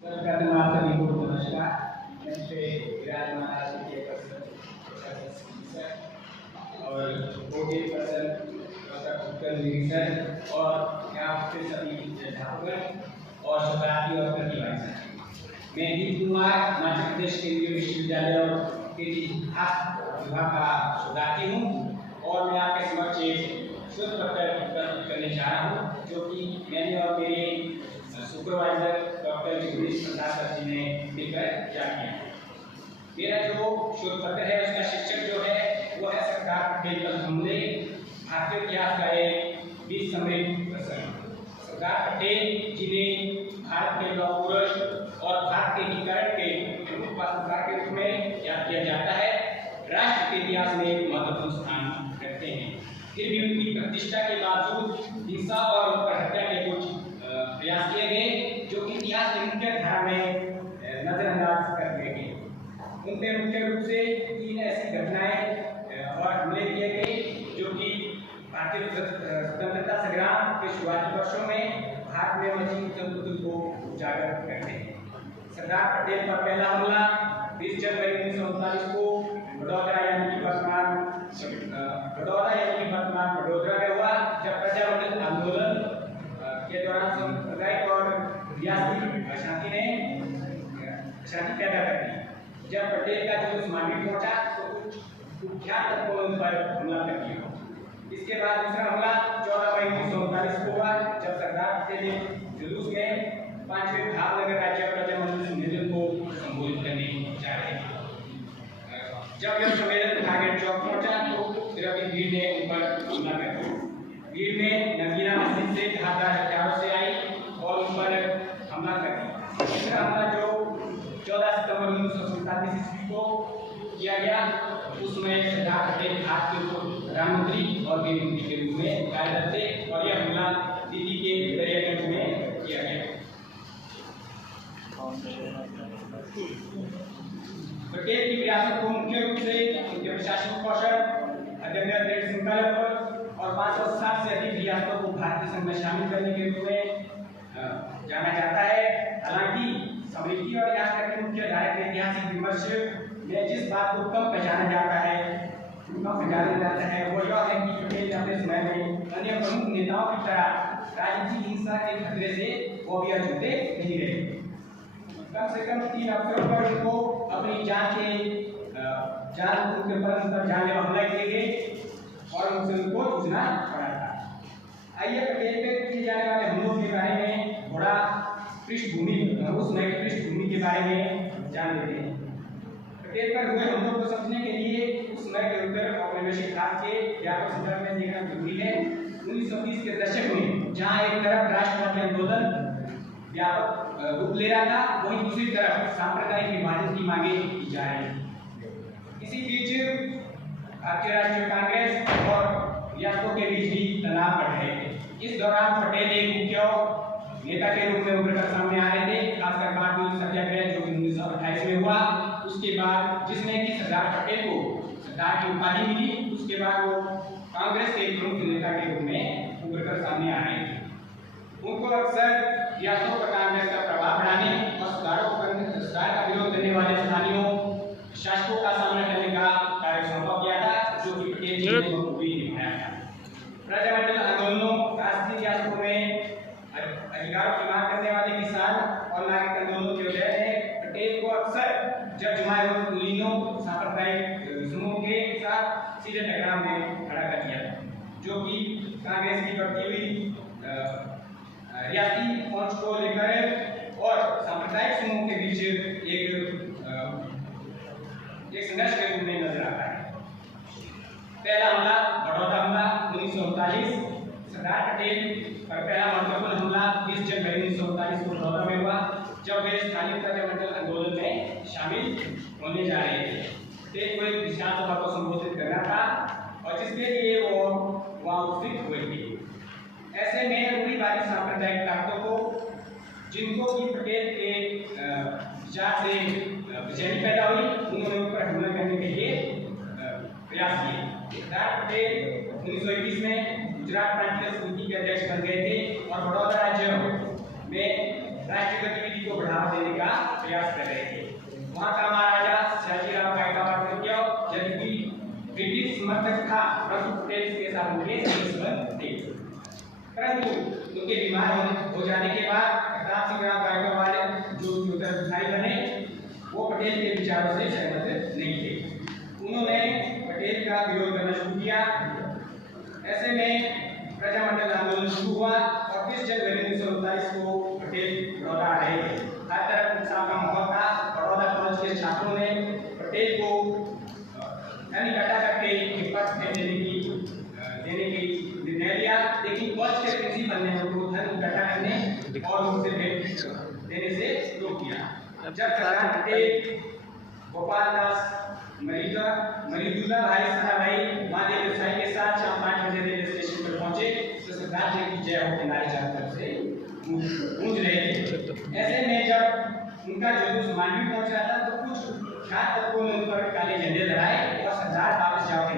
आप सभी को नमस्कार। मंच पे विराजमान राष्ट्रीय पर्सन और ओके पर्सन सर और यहाँ पे सभी अध्यापक और शताब्दी और प्रतिभागी। मैं दीप कुमार मध्य प्रदेश केंद्रीय विश्वविद्यालय के इतिहास विभाग का शोधार्थी हूँ और मैं आपके समक्ष एक शोध पत्र प्रस्तुत करने जा रहा हूँ जो कि मैंने और मेरे सुपरवाइजर डॉक्टर जगदीश प्रसाद जी ने मिलकर तैयार किया। मेरा जो शोध पत्र है उसका शीर्षक जो है वो है सरदार पटेल पर हमले, भारतीय इतिहास का एक 20 समृद्ध प्रसंग। सरदार पटेल जिन्हें भारत के लौह पुरुष और भारत के एकीकरण के प्रमुख पात्रधारक के रूप में याद किया जाता है, राष्ट्र के इतिहास में एक महत्वपूर्ण स्थान रखते हैं। फिर भी उनकी प्रतिष्ठा के बावजूद हिंसा और उन पर हत्या के कुछ प्रयास किए गए जो कि इतिहास की मुख्य धारा में नजरअंदाज कर दिए गए। उनपे मुख्य रूप से 3 ऐसी घटनाएं और हमले किए गए जो कि भारतीय स्वतंत्रता संग्राम के शुरुआती वर्षों में भारत में मची उथल-पुथल को उजागर करते हैं। सरदार पटेल पर पहला हमला 20 जनवरी 1939 को वडोदरा यानी कि वर्तमान वडोदरा में हुआ, जब प्रजातंत्र आंदोलन के दौरान सांप्रदायिक और रियासती शांति पैदा कर दी। जब पटेल का जुलूस मांडवी पहुंचा तो कुख्यात तत्वों ने उन पर हमला कर दिया। इसके बाद दूसरा हमला 14 मई 1939 को हुआ, जब सरदार पटेल ने जुलूस में 5वें भावनगर राज्य प्रजामंडल सम्मेलन को संबोधित करने जा रहे थे। जब यह सम्मेलन टारगेट चौक पहुंचा तो फिर भीड़ ने उन पर हमला कर दिया। भीड़ में नगीना मस्जिद से धारदार हथियारों से आई और उन पर हमला कर दिया। तीसरा हमला जो 14 सितंबर 1947 ईस्वी को किया गया, उसमें सरदार पटेल भारत के प्रधानमंत्री और गृह मंत्री के रूप में कार्यरत थे और यह हमला दिल्ली के दरियागंज में किया गया। पटेल की विरासत को मुख्य रूप से उनके प्रशासनिक कौशल, अदम्य दृढ़ संकल्प और 560 से अधिक रियासतों को भारतीय संघ में शामिल करने के रूप में जाना जाता है। हालांकि समृद्धि और यहाँ तक कि मुख्य धारा के ऐतिहासिक विमर्श में जिस बात को कम पहचाना जाता है वो यह है कि पटेल अपने समय में अन्य प्रमुख नेताओं की तरह राजनीतिक हिंसा के खतरे से वो भी अछूते नहीं रहे। कम से कम 3 अवसरों पर उनको अपनी जान उनके पर जानलेवा हमला किए गए और उनसे उनको जूझना पड़ा था। आइए पटेल पे किए जाने वाले हमलों के बारे में थोड़ा उस समय की पृष्ठभूमि के बारे में जान लेते हैं। पटेल पर हुए हमलों को समझने के लिए उस समय के उत्तर औपनिवेशिक काल के व्यापक संदर्भ में देखना जरूरी है। 1920 के दशक में जहां एक तरफ राष्ट्रवादी आंदोलन व्यापक रूप ले रहा था, वहीं दूसरी तरफ सांप्रदायिक विभाजन की मांगे की जा रही थी। इसी बीच भारतीय राष्ट्रीय कांग्रेस और रियासतों के बीच भी तनाव बढ़ रहे थे। इस दौरान पटेल एक मुख्य नेता के रूप में उभर कर सामने आ रहे थे, खासकर कारगिल सत्याग्रह जो 1928 में हुआ, उसके बाद जिसमें कि सरदार पटेल को सरदार की उपाधि मिली, उसके बाद वो कांग्रेस के प्रमुख नेता के रूप में उभर कर सामने आ रहे थे। उनको अक्सर रियासतों पर कांग्रेस का प्रभाव बढ़ाने और सुधार का विरोध करने वाले स्थानीय शासकों का सामना करने का कार्य सौंपा गया था, जो कि पटेल जी ने बखूबी निभाया था। प्रजामंडल आंदोलनों, राष्ट्रीय रियासतों में अधिकारों की मांग करने वाले किसान और नागरिक आंदोलनों की वजह से पटेल को अक्सर जब जमाए हुए कुलीनों सांप्रदायिक समूह के साथ सीधे टकराव में खड़ा कर दिया, जो कि कांग्रेस की बढ़ती हुई रियासती पहुंच को लेकर और सांप्रदायिक समूह के बीच एक संघर्ष के रूप में नजर आता है। पहला हमला बड़ौदा हमला 1939। सरदार पटेल पर पहला महत्वपूर्ण हमला 20 जनवरी 1939 को बड़ौदा में हुआ, जब वे स्थानीय प्रजामंडल आंदोलन में शामिल होने जा रहे थे। पटेल को एक विशाल सभा को संबोधित करना था और जिसके लिए वो वहां उपस्थित हुए थे। ऐसे में रूढ़िवादी सांप्रदायिक ताकतों को, जिनको कि पटेल के विचार से बेचैनी पैदा हुई, उन्होंने उन पर हमला करने के लिए प्रयास किए। सरदार पटेल 1921 में गुजरात प्रांतीय समिति के अध्यक्ष बन गए थे और बड़ौदा राज्य में राष्ट्रीय गतिविधि को बढ़ावा देने प्रयास कर रहे थे। वहाँ का महाराजा सयाजीराव गायकवाड़ तृतीय यद्यपि ब्रिटिश समर्थक था परंतु पटेल के साथ उनके संबंध थे। परंतु उनके बीमार हो जाने के बाद प्रताप सिंह राव गायकवाड़ जो उत्तराधिकारी बने वो पटेल के विचारों से सहमत नहीं थे। उन्होंने पटेल का विरोध करना शुरू किया। ऐसे में प्रजामंडल आंदोलन शुरू हुआ और 30 जनवरी 1939 को पटेल बड़ौदा आ रहे थे। हर तरफ उत्साह का माहौल था। बड़ौदा कॉलेज के छात्रों ने पटेल को इकट्ठा करके एक पद देने की निर्णय लिया, लेकिन कॉलेज के प्रिंसिपल ने उनको धन इकट्ठा करने और उनसे भेंट देने से रोक दिया। जब सरदार पटेल गोपाल दास मरीदुल्ला भाई सराभाई महादेव देसाई के साथ शाम 5 बजे रेलवे स्टेशन पर पहुंचे तो सरदार जी की जय हो के नारे चारों तरफ से गूंज रहे थे। ऐसे में जब उनका जुलूस मांडवी पहुंच रहा था तो कुछ ख्यात तत्वों ने उन पर काले झंडे लहराए और सरदार वापस जाओ के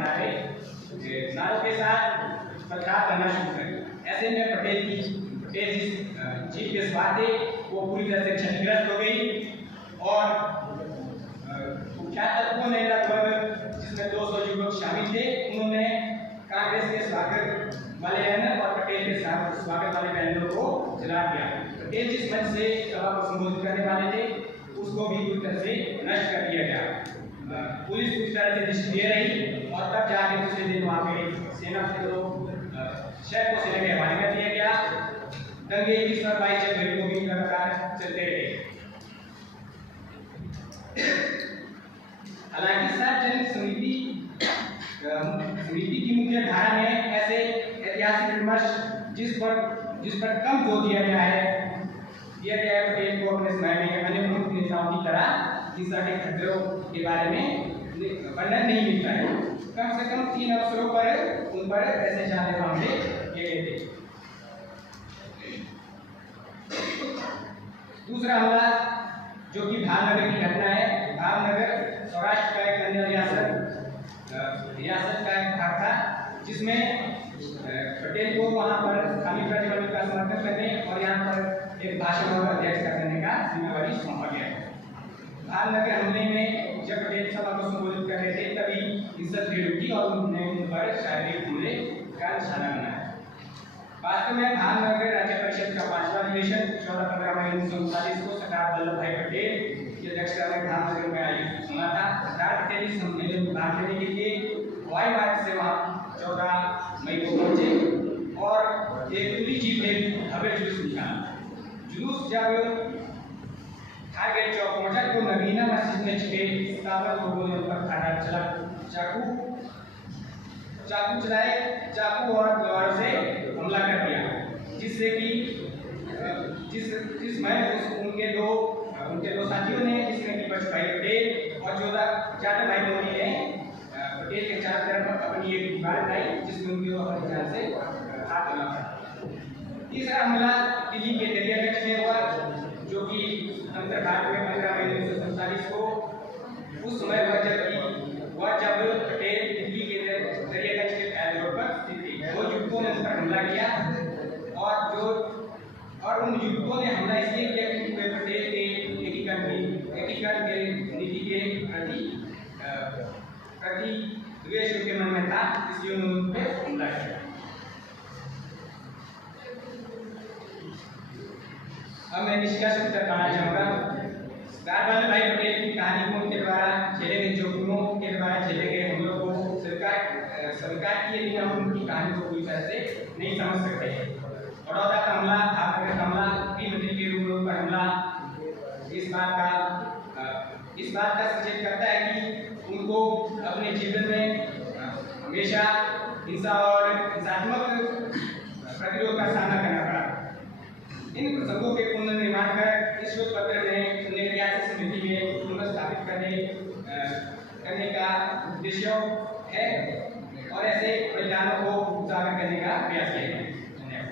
नारों के साथ प्रचार करना शुरू कर दिया। ऐसे में पटेल जिस जीत के स्वाद थे वो पूरी तरह से क्षतिग्रस्त हो गई और कुख्यात तत्वों ने लगभग जिसमें 200 युवक शामिल थे उन्होंने कांग्रेस के स्वागत वाले बैनर और पटेल के साथ स्वागत वाले बैनरों को जला दिया। पटेल जिस मंच से सभा को संबोधित करने वाले थे उसको भी पूरी तरह से नष्ट कर दिया गया। पुलिस पूरी तरह से निष्क्रिय रही और तब जाके दूसरे दिन वहाँ पे सेना के लोग शहर को सेना के हवाले कर दिया गया। दंगे 21 और 22 जनवरी को भी लगातार चलते रहे। हालांकि सार्वजनिक समिति की मुख्य धारा में ऐसे ऐतिहासिक विमर्श जिस पर कम जोर दिया गया है पटेल को अपने समय में अन्य प्रमुख नेताओं की तरह हिंसा के खतरों के बारे में वर्णन नहीं मिलता है। कम से कम 3 अवसरों पर उन पर ऐसे जानलेवा हमले किए गए थे। दूसरा हमला जो कि भावनगर की घटना है। भावनगर सौराष्ट्र का एक अन्य रियासत का एक भाग था जिसमें पटेल को वहां पर खाली प्रतिबंध का समर्थन करने और यहाँ पर एक भाषण और अध्यक्ष करने का जिम्मेवारी सौंपा गया। भावनगर हमले में जब पटेल सभा को संबोधित कर रहे थे तभी हिंसक भीड़ उठी और उन्होंने उन पर शारीरिक हमले का निशाना बनाया। वास्तव में भावनगर राज्य परिषद का 5वां अधिवेशन 14-15 मई 1939 को सरदार वल्लभ भाई पटेल की अध्यक्षता में भावनगर में आयोजित हुआ था। सरदार पटेल इस सम्मेलन में भाग लेने के लिए हवाई मार्ग से वहाँ 14 मई को पहुंचे और एक पूरी जीप में भव्य जुलूस निकाला। जुलूस जब टारगेट चौक पहुंचा तो नगीना मस्जिद में छिपे 57 लोगों ने उन पर धारदार चाकू चलाए, चाकू और तलवार से हमला कर दिया, जिससे कि जिसमें उनके दो साथियों ने जिसमें कि बच भाई पटेल और जाटव भाई मोदी ने पटेल के चारों तरफ अपनी एक दीवार बनाई जिसमें उनके अपनी जान से हाथ लगा था। तीसरा हमला दिल्ली के दरियागंज में हुआ जो कि अंतर भारत में 15 मई 1947 को उस समय जब पटेल दिल्ली के दरियागंज के एयरपोर्ट पर स्थित थी। वो युवकों ने उस पर हमला किया और उन युवकों ने हमला इसलिए किया क्योंकि वे पटेल के एकीकरण के नीति के प्रति द्वेष उनके मन में था, इसलिए उन्होंने उन पर हमला किया। अब मैं निष्कर्ष तक कहना चाहूँगा। सरदार वल्लभ भाई पटेल की कहानी को उनके द्वारा झेले गए जोखिमों के द्वारा झेले गए हमलों को स्वीकार किए बिना उनकी कहानी को पूरी तरह से नहीं समझ सकते। बड़ौदा का हमला, भावनगर का हमला, मंदिर के रूप पर हमला इस बात का संकेत करता है कि उनको अपने जीवन में हमेशा हिंसा और हिंसात्मक प्रतिरोध का सामना करना पड़ा। इन प्रसंगों के पुनर्निर्माण कर इस शोध पत्र में ऐतिहासिक स्मृति में पुनर्स्थापित करने का उद्देश्य है और ऐसे बलिदानों को उजागर करने का प्रयास किया है। धन्यवाद।